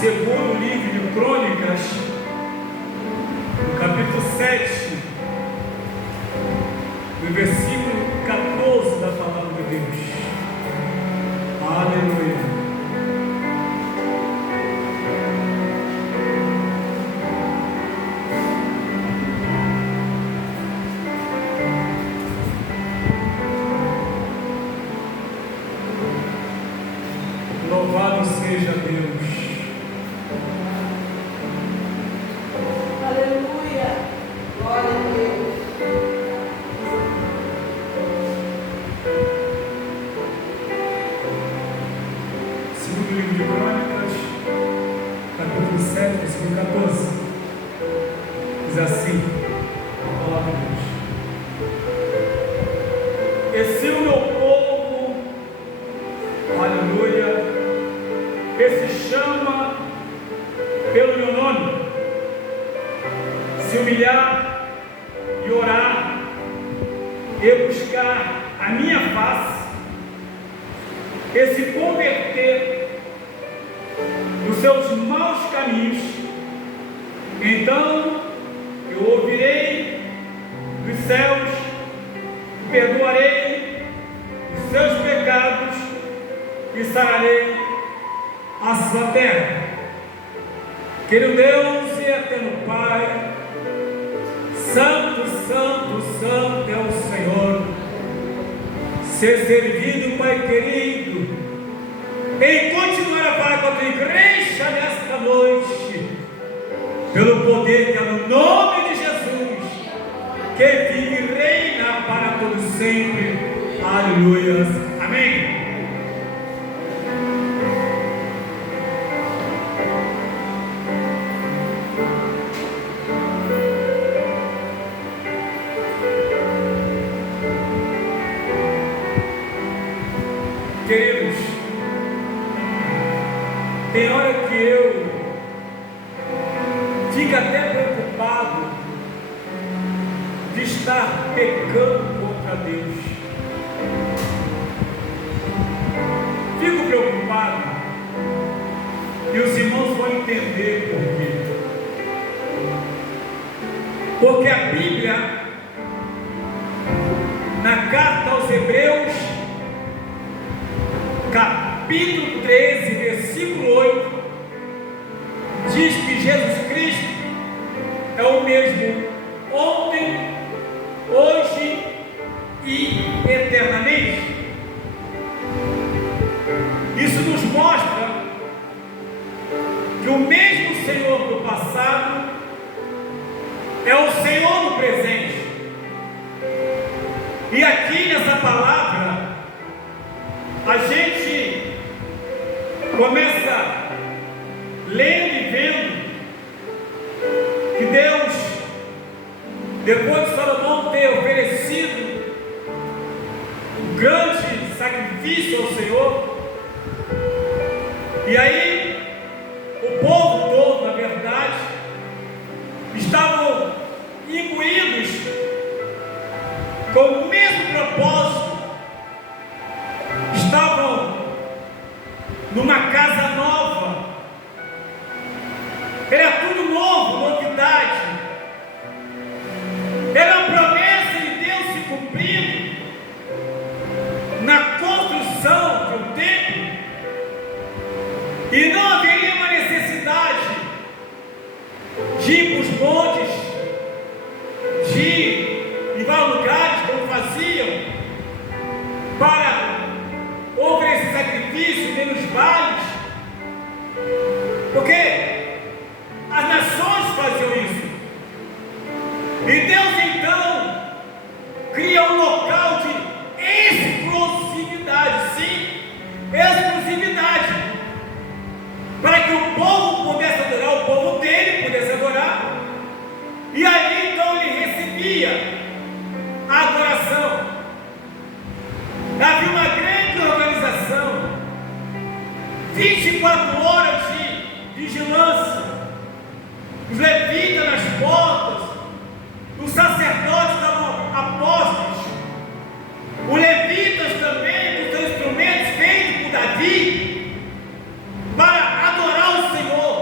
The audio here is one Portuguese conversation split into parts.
Segundo livro de Crônicas, no capítulo 7, no versículo 14 da palavra de Deus. Aleluia. Louvado seja Deus. Aleluia. Glória a Deus. Segundo livro de Crônicas, capítulo 7, versículo 14. Diz assim a palavra de Deus: E se o meu povo, aleluia, que se chama pelo meu nome, se humilhar e orar e buscar a minha face e se converter dos seus maus caminhos, então eu ouvirei dos céus, perdoarei os seus pecados e sararei a sua terra. Querido Deus e eterno Pai, santo, santo, santo é o Senhor. Ser servido, Pai querido, em continuar a falar com a tua igreja nesta noite, pelo poder que é no nome de Jesus, que vive e reina para todo sempre. Aleluia. Amém. Queridos, tem hora que eu fico até preocupado de estar pecando contra Deus. Fico preocupado e os irmãos vão entender por quê. Porque a Bíblia, na carta aos Hebreus, capítulo 13, versículo 8, diz que Jesus Cristo é o mesmo ontem, hoje e eternamente. Isso nos mostra que o mesmo Senhor do passado é o Senhor do presente. E aqui nessa palavra a gente começa lendo e vendo que Deus, depois de Salomão ter oferecido um grande sacrifício ao Senhor, e aí o povo todo, na verdade, estavam imbuídos com o mesmo propósito. Estavam numa casa nova, era tudo novo, novidade, era a promessa de Deus se cumprindo na construção de um templo, e não haveria uma necessidade de ir para os montes, de ir em vários lugares como faziam, para oferecer sacrifício nos vales, porque as nações faziam isso. E Deus então cria um local de exclusividade, sim, exclusividade, para que o povo pudesse adorar, o povo dele pudesse adorar, e ali então ele recebia a adoração. Havia uma grande organização, 24 horas de vigilância, os levitas nas portas, os sacerdotes estavam apostos, os levitas também com seus instrumentos feitos por Davi, para adorar o Senhor.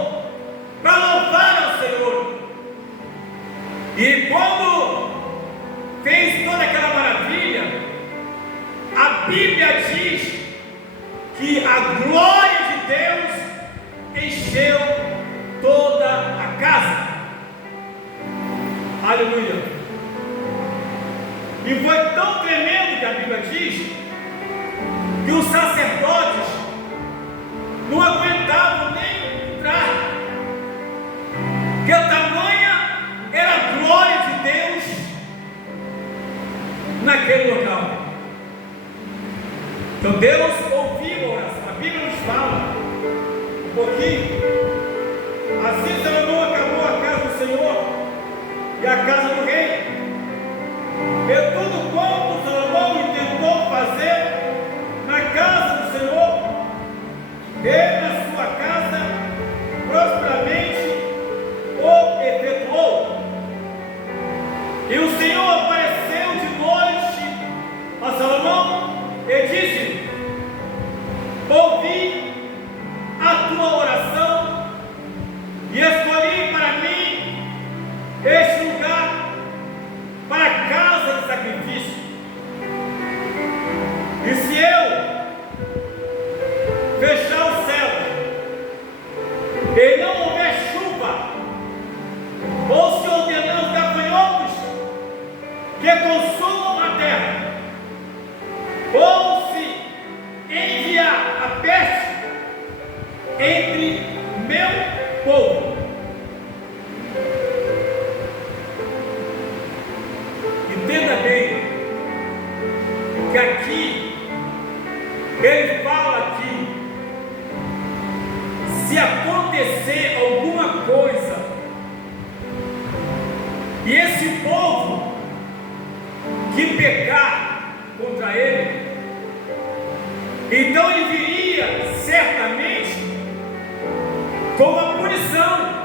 naquele local. Então Deus ouviu a oração. A Bíblia nos fala um pouquinho. Assim Salomão acabou a casa do Senhor e a casa do rei. E tudo quanto Salomão intentou fazer na casa do Senhor, ele na sua casa prosperamente o efetuou. E o Senhor apareceu de noite a Salomão e disse: ouvi a tua oração e escolhi para mim este lugar para a casa de sacrifício. E se eu fechar o céu e não houver chuva, ou se ordenar os gafanhotos que consumam a terra, ou se enviar a peste entre o meu povo. Entenda bem que aqui ele fala que se acontecer alguma coisa e esse povo que pecar contra ele, então ele viria certamente com uma punição.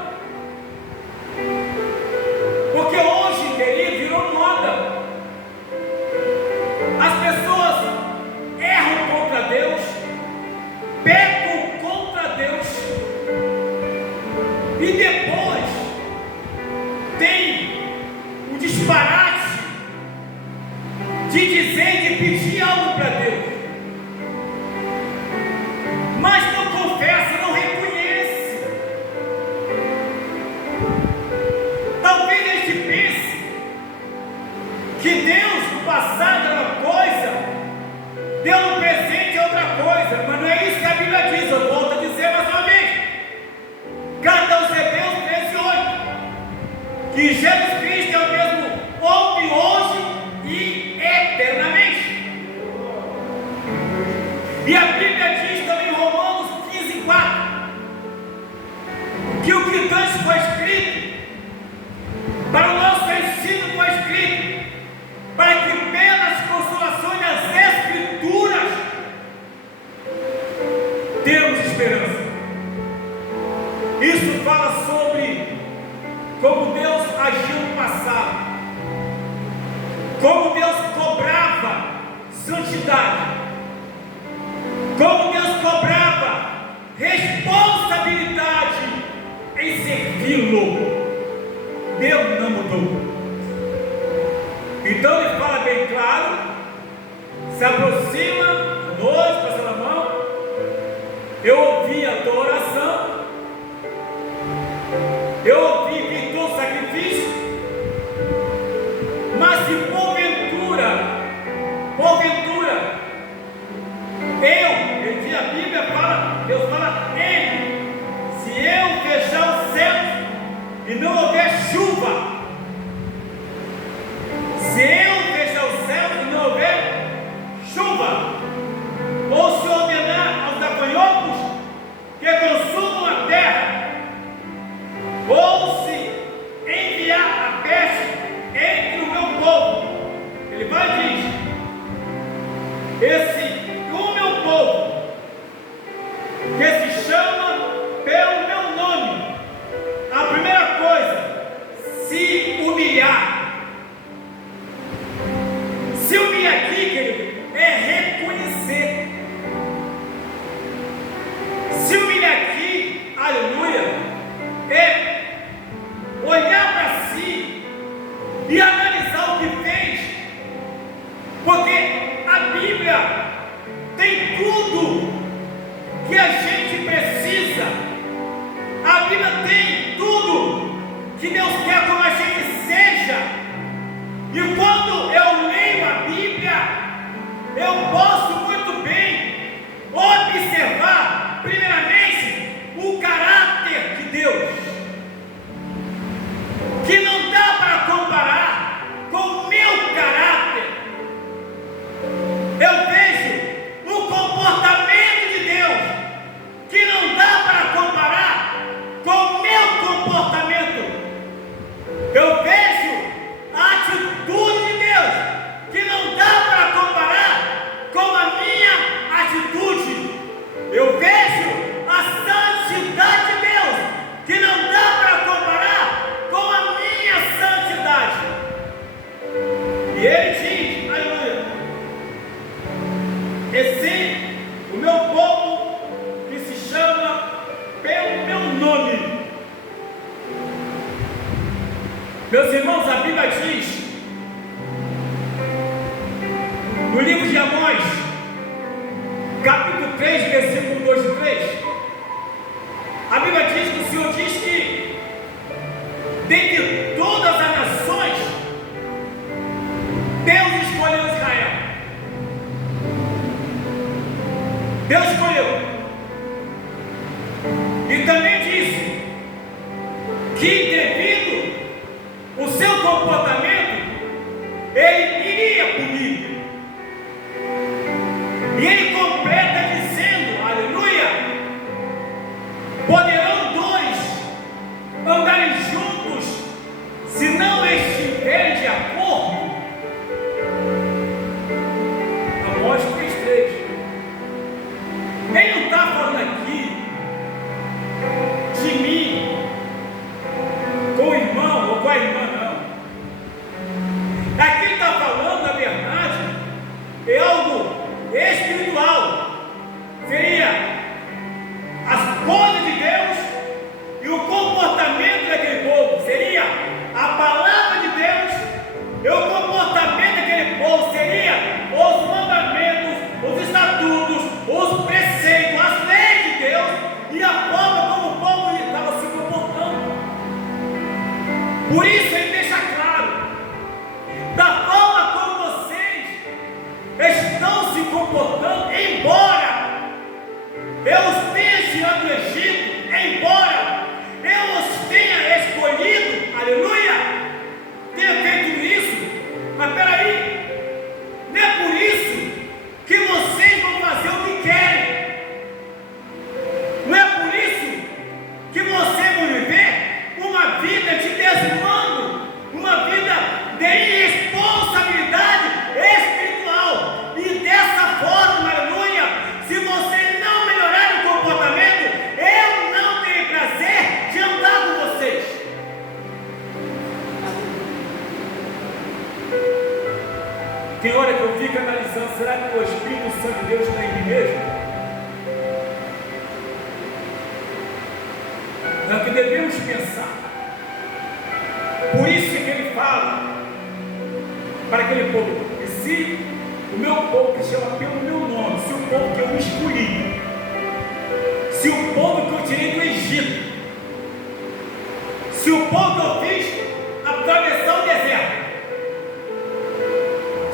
Porque hoje, querido, virou moda. As pessoas erram contra Deus, pecam contra Deus, e depois tem o disparate de dizer, de pedir algo para Deus, mas não confessa, não reconhece. Talvez a gente pense que Deus no passado era uma coisa, Deus no presente é outra coisa, mas não é isso que a Bíblia diz. Eu volto a dizer mais uma vez, carta aos Hebreus 13:8, que Jesus Cristo é o mesmo ontem, hoje e eternamente. E a Bíblia diz também em Romanos 15:4 que o que antes foi escrito para o nosso ensino foi escrito para que pelas consolações das Escrituras temos esperança. Isso fala sobre como Deus agiu no passado, como Deus cobrava santidade, como Deus cobrava responsabilidade em servi-lo. Deus não mudou. Então ele fala bem claro, se aproxima a noite para Salomão, eu ouvi a tua oração, eu ouvi vi teu sacrifício, mas se porventura, ele diz, a Bíblia fala, Deus fala, se eu fechar os céus e não houver chuva, se eu fechar os céus e não houver chuva, ou se ordenar aos gafanhotos que consumam a terra, ou se enviar a peste entre o meu povo, ele vai dizer, o meu povo, que se chama pelo meu nome, a primeira coisa, se Meus irmãos, a Bíblia diz, no livro de Amós, capítulo 3, versículo 2 e 3, a Bíblia diz que o Senhor diz que, dentre todas as nações, Deus escolheu Israel. Deus escolheu. E também disse que, devido ao seu comportamento, ele iria punir. E ele completa dizendo, aleluia, poderão dois andarem juntos se não estiverem de acordo? Amós 3:3. Ele não está falando aqui de mim com o irmão ou com a irmã, não. Aqui ele está falando, na verdade, é algo espiritual. Seria as coisas de Deus e o comportamento daquele povo. Seria a palavra de Deus e o comportamento daquele povo. Seria os mandamentos, os estatutos, os preceitos, as leis de Deus e a forma como o povo estava se comportando. Por isso ele deixa claro, da forma como vocês estão se comportando, embora eu os tenha tirado do Egito, embora eu os tenha escolhido, aleluia, tenha feito tudo isso, mas peraí, não é por isso que vocês vão fazer o que querem, não é por isso que vocês vão viver uma vida de desmando, uma vida de irresponsabilidade espiritual, e dessa forma, aleluia, se vocês não melhorarem o comportamento, eu não tenho prazer de andar com vocês. Tem hora que eu fico analisando, será que o Espírito Santo de Deus está em mim mesmo? É o que devemos pensar. Por isso que ele fala para aquele povo, e se o meu povo que chama pelo meu nome, se o povo que eu escolhi, se o povo que eu tirei do Egito, se o povo que eu fiz atravessar o deserto,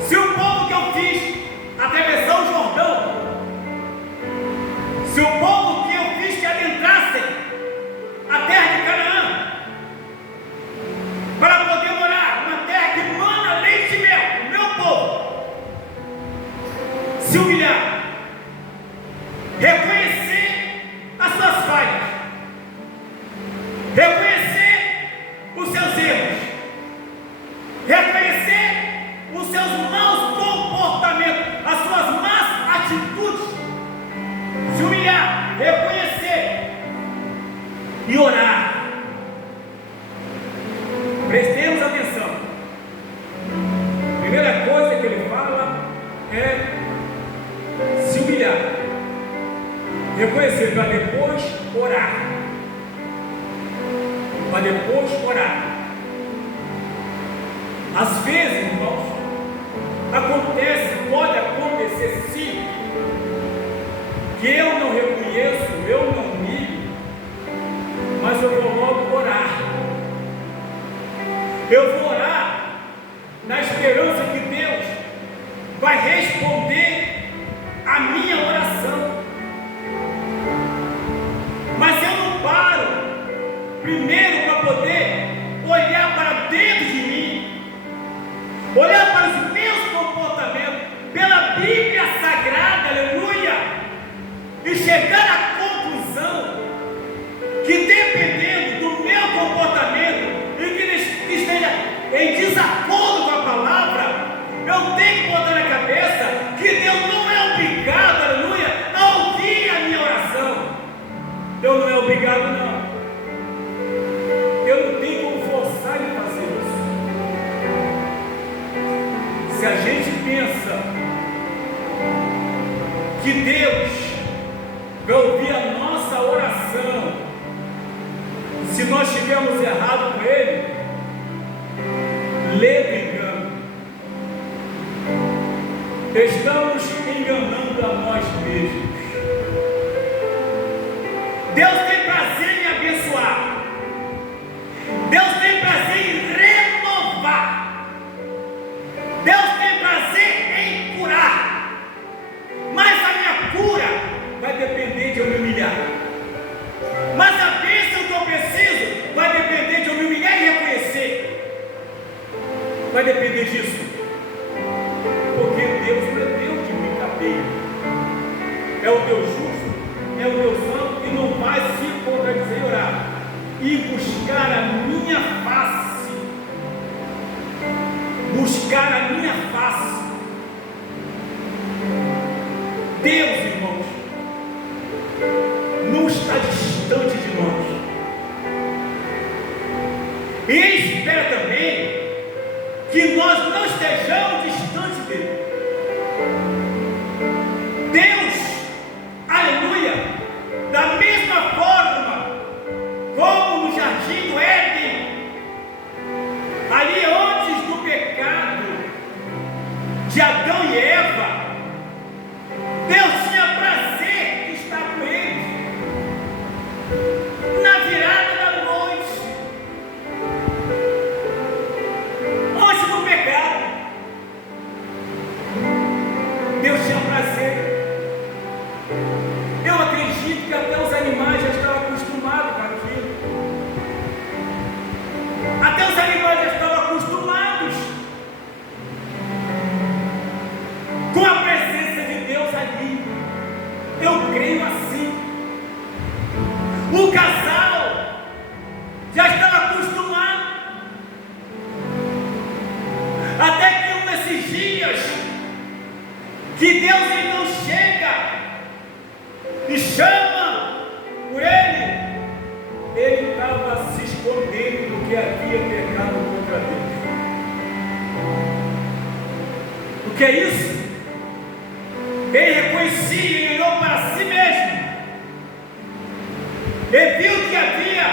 se o povo que eu fiz atravessar o Jordão, se o povo que eu fiz que adentrassem a terra de Canaã, para poder morar na terra que mana leite e mel, o meu povo, se humilhar, reconhecer as suas falhas, reconhecer os seus erros, reconhecer os seus maus comportamentos, as suas más atitudes, se humilhar, reconhecer e orar. Prestemos atenção. A primeira coisa que ele fala é se humilhar, reconhecer, para depois orar. Para depois orar. Às vezes, irmãos, pode acontecer sim, que eu não reconheço, eu não humilho, mas eu vou logo orar. Eu vou orar na esperança que Deus vai responder a minha oração. Mas eu não paro primeiro para poder olhar para dentro de mim, olhar para os meus comportamentos pela Bíblia Sagrada, aleluia, e chegar à conclusão que, dependendo do meu comportamento e que esteja em desacordo com a palavra, eu tenho que botar na cabeça que Deus não é obrigado, aleluia, a ouvir a minha oração. Deus não é obrigado, não. Eu não tenho como forçar ele a fazer isso. Se a gente pensa que Deus vai ouvir a nossa oração, se nós estivermos errados com Ele, prazer em abençoar. Deus tem prazer em renovar. Deus tem prazer em curar. Mas a minha cura vai depender de eu me humilhar. Mas a bênção que eu preciso vai depender de eu me humilhar e reconhecer. Vai depender disso. Porque Deus não é Deus de brincadeira. É o Deus justo, é o Deus santo, e não vai se contradizer e orar. E buscar a minha face. Buscar a minha face. Deus, irmãos, não está distante de nós. E Ele espera também que nós não estejamos distantes dele. Deus, aleluia, da mesma forma como no jardim do Éden, ali antes do pecado de Adão e Eva, Deus tinha prazer em estar com eles. Na virada da noite, antes do pecado, Deus tinha prazer. Eu acredito que até os animais já estavam acostumados com aquilo. Até os animais já estavam acostumados com a presença de Deus ali. Eu creio assim. O casal já estava acostumado. Até que um desses dias que Deus então chega e chama por ele estava se escondendo do que havia pecado contra Deus. O que é isso? Ele reconhecia, ele olhou para si mesmo. Ele viu que havia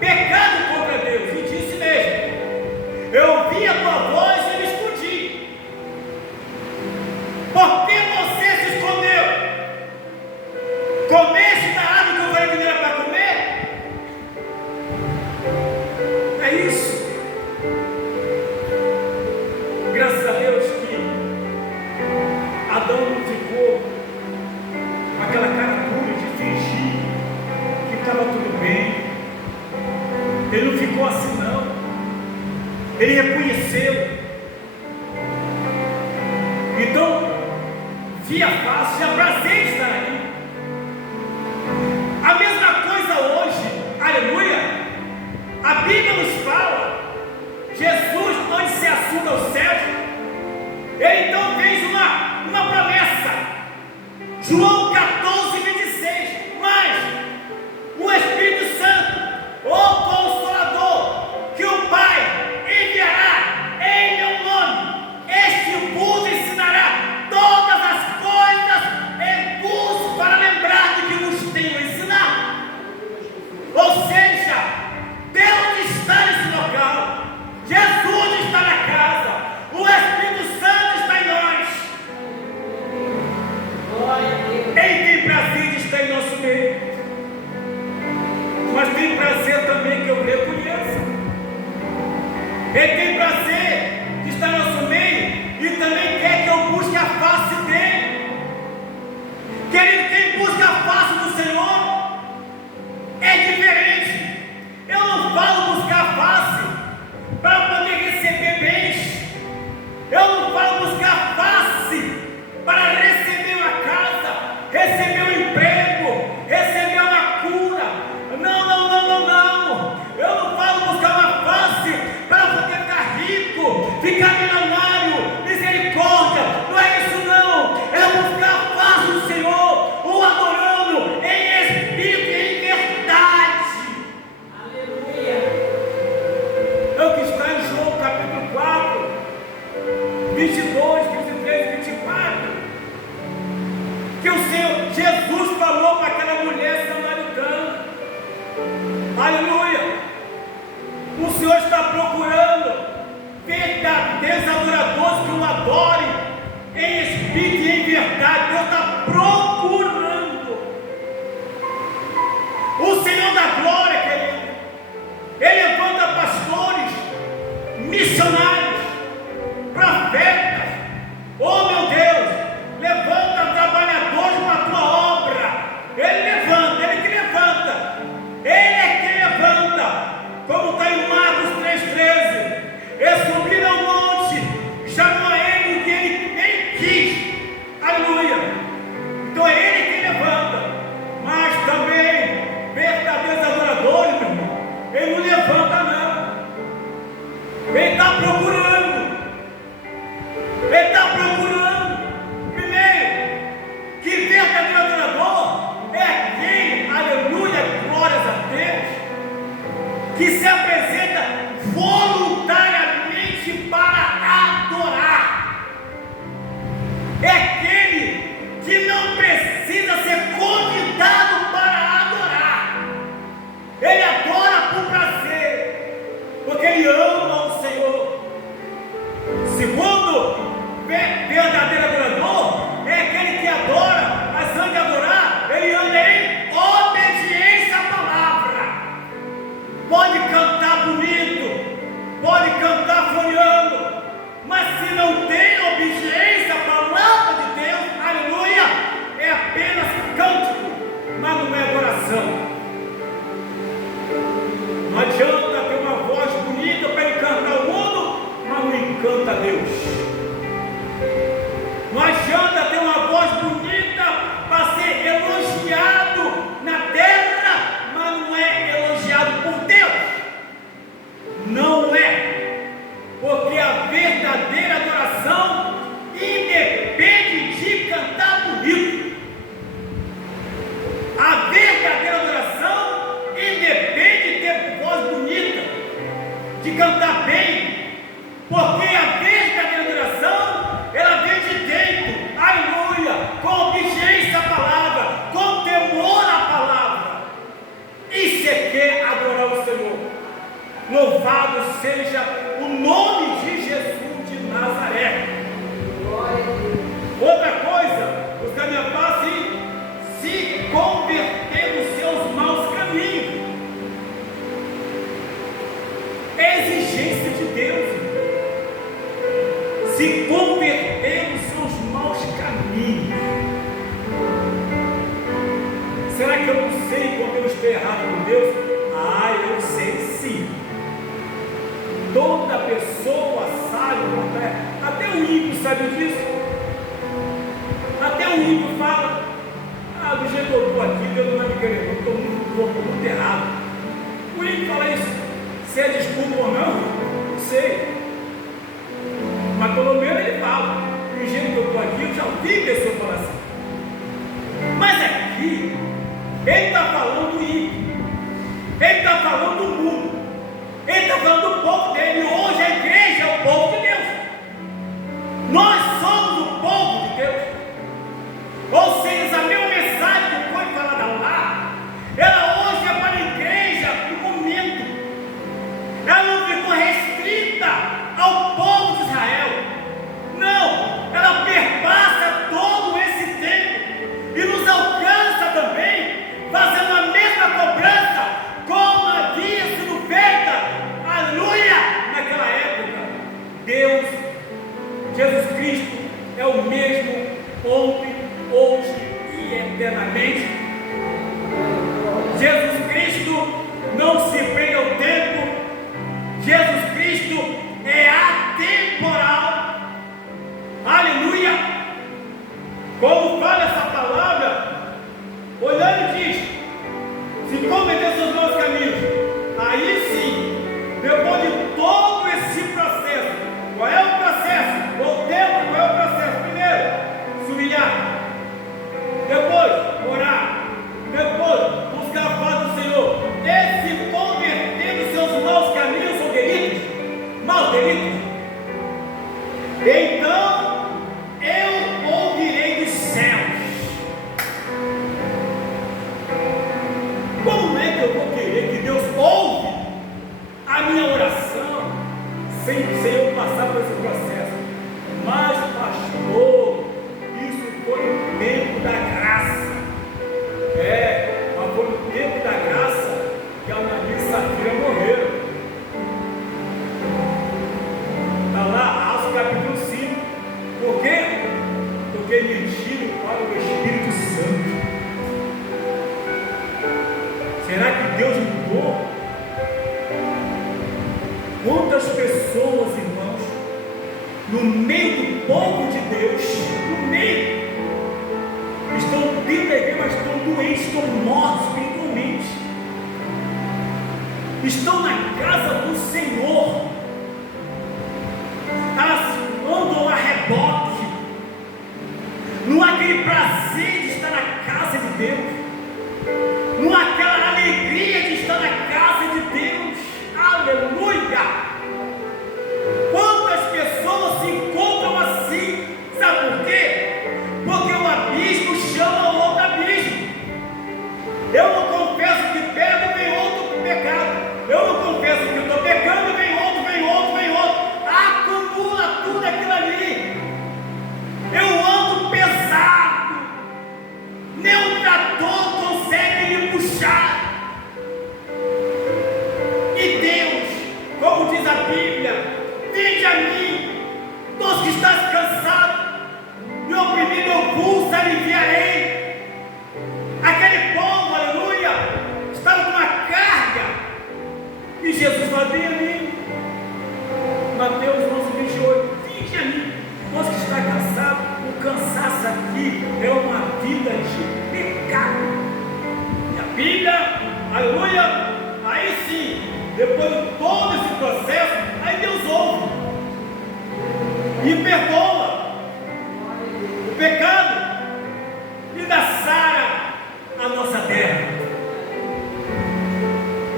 pecado contra Deus e disse mesmo: eu ouvi a tua voz e me escondi. Por que você se escondeu? Comeste da árvore que eu falei que não era para comer? É isso. Graças a Deus que Adão não ficou com aquela cara dura de fingir que estava tudo bem. Ele não ficou assim não. Ele reconheceu. Então, via fácil, tinha prazer em estar ali. A mesma coisa hoje, aleluia. A Bíblia nos fala, Jesus, antes de ser assunto aos céus, ele então fez uma promessa. João 14:26. Mas o Espírito Santo, o Consolador, que o Pai enviará em meu nome, este vos ensinará todas as coisas e vos para lembrar do que vos tenho ensinado. Ou seja, Deus está nesse local, Jesus está na casa, o Espírito Santo está em nós. Ele tem prazer de estar em nosso meio, mas tem prazer também que eu reconheça. Ele tem prazer de estar em nosso meio e também quer que eu busque a face dele. Querido, quem busca a face do Senhor é diferente. Eu não falo buscar a face para poder receber bens. Eu não falo buscar a face para receber uma casa, receber um emprego, receber uma cura. Não. Eu não falo buscar uma face para poder ficar rico, ficar milionário, misericórdia. Não é isso não. É buscar a face do Senhor, o adorando em espírito e em verdade. Aleluia. É o que está em João capítulo 4, 22, 23 e 24. Que o Senhor Jesus falou para aquela mulher samaritana. Aleluia. O Senhor está procurando verdadeiros adoradores que o adorem em espírito e em verdade. Deus está procurando. O O Senhor da glória, querido, Ele levanta pastores, missionários, profetas. Oh meu Deus, levanta trabalhadores para a tua obra. Ele levanta, Ele que levanta. Ele é quem levanta. Como está em Marcos 3,13. Eles subiram ao monte, chamou a Ele o que Ele nem quis. Aleluia. Então é Ele quem levanta. Mas também, verdadeiros adoradores, meu irmão, Ele não levanta não. Ele está procurando. Ele está procurando. Primeiro, que verdadeiro adorador é aquele, aleluia, glórias a Deus, que se apresenta voluntariamente para adorar. É aquele que não precisa ser convidado para adorar. Ele adora por prazer, porque ele ama o Senhor. Segundo, verdadeiro adorador é aquele que adora, mas antes de adorar, ele anda em obediência à palavra. Pode cantar bonito, pode cantar floreando, mas se não tem obediência à palavra de Deus, aleluia, é apenas cântico, mas não é adoração. Não adianta ter uma voz bonita para encantar o mundo, mas não encanta Deus. Não adianta ter uma voz bonita para ser elogiado na terra, mas não é elogiado por Deus. Não é, porque a verdadeira adoração independe de cantar bonito. A verdadeira adoração independe de ter voz bonita, de cantar bem, porque a verdadeira adoração ela vem de dentro, aleluia, com obediência à palavra, com temor à palavra. Isso é que é adorar o Senhor. Louvado seja o nome de Jesus de Nazaré. Outra coisa, os caminhantes se converter nos seus maus caminhos. É exigência de Deus. Se converter nos seus maus caminhos. Será que eu não sei quando eu estou errado com Deus? Eu sei sim. Toda pessoa sabe quando é. Até o ímpio sabe disso. Até o ímpio fala: do jeito que eu estou aqui, Deus não vai me querer, eu estou muito errado. O ímpio fala isso. Se é desculpa ou não sei. Mas pelo menos ele fala: do jeito que eu estou aqui, eu já ouvi pessoa falar assim. Mas aqui, ele está falando do ímpio. Ele está falando do mundo. Ele está falando do povo dele. Hoje a igreja é o povo de Deus. Nós somos o povo de Deus. Ou seja, a mesma mensagem que foi falada lá, ela hoje é para a igreja no momento. Ela não ficou restrita ao povo de Israel. Não, ela perpassa todo esse tempo e nos alcança também, fazendo a mesma cobrança como havia sido feita, aleluia, naquela época. Deus, Jesus Cristo, é o mesmo ontem, hoje e eternamente. Jesus Cristo não se prende ao tempo. Jesus Cristo é atemporal. Aleluia. Como fala essa palavra, olhando e diz: se converter seus maus caminhos. Aí sim, depois de todo esse processo, qual é o processo? Voltemos, qual é o processo? Primeiro, se humilhar. Depois, orar. Depois, buscar a paz do Senhor. E se converter nos seus maus caminhos ou delitos. Maus delitos. Então, eu ouvirei dos céus. Como é que eu vou querer que Deus ouve a minha oração sem eu passar por esse processo? Mas, pastor, isso foi no tempo da graça. Mas foi no tempo da graça Deus mudou? Quantas pessoas, irmãos, no meio do povo de Deus, no meio, estão dentro da igreja, mas estão doentes, estão mortos espiritualmente, estão na casa do Senhor, elas andam a reboque, não há aquele prazer de estar na casa de Deus, não há aquela alegria de estar na casa de Deus. Aleluia! Quantas pessoas se encontram assim? Sabe por quê? Porque o abismo chama o outro abismo. Eu não confesso que pego, vem outro pecado. Eu não confesso que estou pecando, vem outro, vem outro, vem outro. Acumula tudo aquilo ali. Eu ando pesado. Nem o trator consegue me puxar. E Deus, como diz a Bíblia, vinde a mim, todos que estás cansados e oprimidos, eu vos aliviarei. Aquele povo, aleluia, estava com uma carga, e Jesus falou: vem a mim. Mateus 11:28, vinde a mim, todos que estão cansados. O cansaço aqui é uma vida de pecado. E a Bíblia, aleluia, aí sim, depois de todo esse processo, aí Deus ouve e perdoa o pecado e dá sara à nossa terra,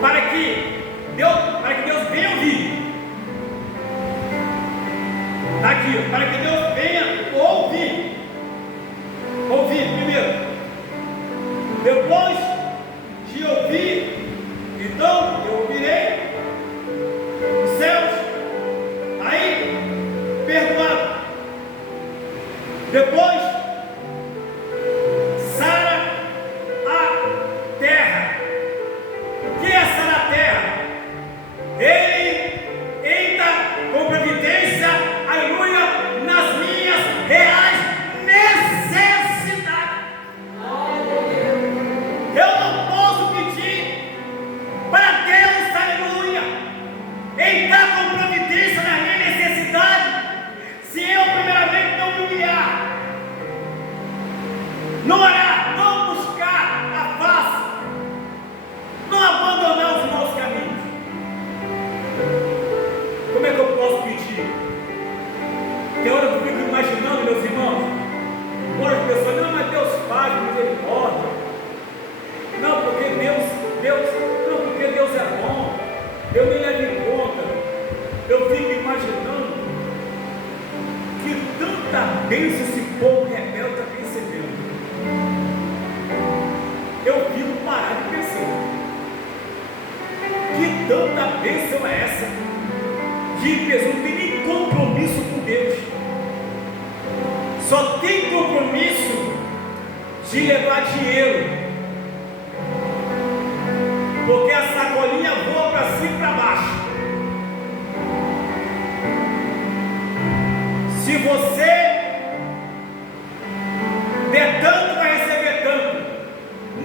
para que Deus venha ouvir. Está aqui, para que Deus venha ouvir primeiro, depois de ouvir, então eu ouvirei os céus, aí perdoado, depois sara a terra. O que é sarar a terra? Ele entra com providência, aleluia, nas minhas reais necessidades. Eu não posso pedir para Deus, aleluia, entrar com providência na minha necessidade, se eu primeiramente não me humilhar, não orar, não buscar a face, não abandonar os maus caminhos. Como é que eu posso pedir? Tem hora que eu fico imaginando, meus irmãos, ora as pessoas: não, mas Deus faz misericórdia. Não, porque Deus é bom. Eu nem levo em conta. Eu fico imaginando que tanta bênção esse povo rebelde está recebendo. Eu fico parado de pensar: que tanta bênção é essa? Que pessoa não tem nem compromisso com Deus, só tem compromisso de levar dinheiro, porque a sacolinha voa para cima e para baixo. Se você der tanto, vai receber tanto.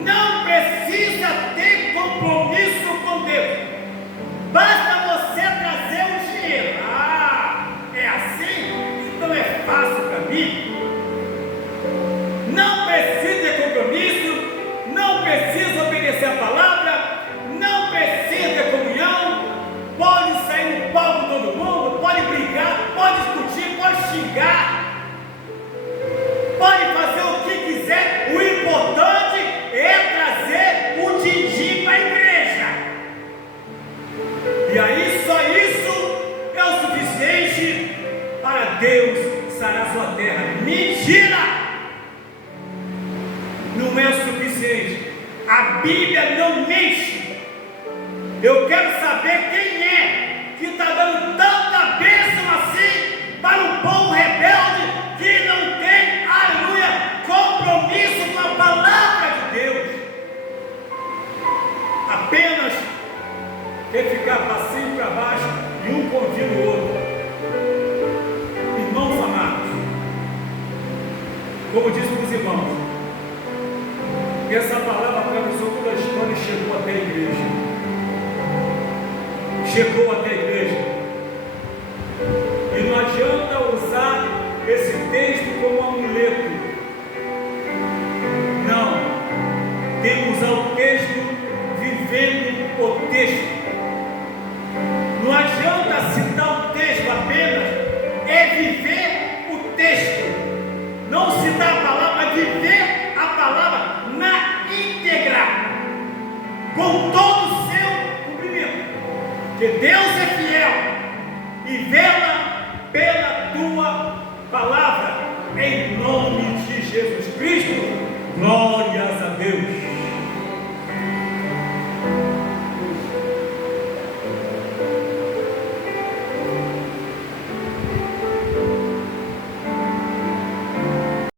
Não precisa ter compromisso com Deus, basta você trazer o dinheiro. Ah, é assim? Então é fácil para mim. Não precisa ter compromisso, não precisa obedecer a palavra, não precisa ter comunhão. Pode sair no palco todo mundo, pode brigar, pode discutir, pode xingar, pode fazer o que quiser. O importante é trazer o din-din para a igreja. E aí só isso é o suficiente para Deus sarar sua terra. Mentira! Não é o suficiente. A Bíblia não mente. Eu quero saber quem é que está dando tanta bênção assim para um povo rebelde que não tem, aleluia, compromisso com a palavra de Deus. Apenas quer ficar para cima e para baixo e um convida o outro. Irmãos amados, como disse para os irmãos, que essa palavra para passou toda a história e chegou até a igreja. Chegou até a igreja. E não adianta usar esse texto como amuleto. Não. Tem que usar o texto vivendo o texto. Não adianta citar o texto apenas, é viver o texto. Não citar a palavra, mas viver a palavra na íntegra, com todo o seu cumprimento. Porque Deus é fiel e vela pela tua palavra, em nome de Jesus Cristo. Glória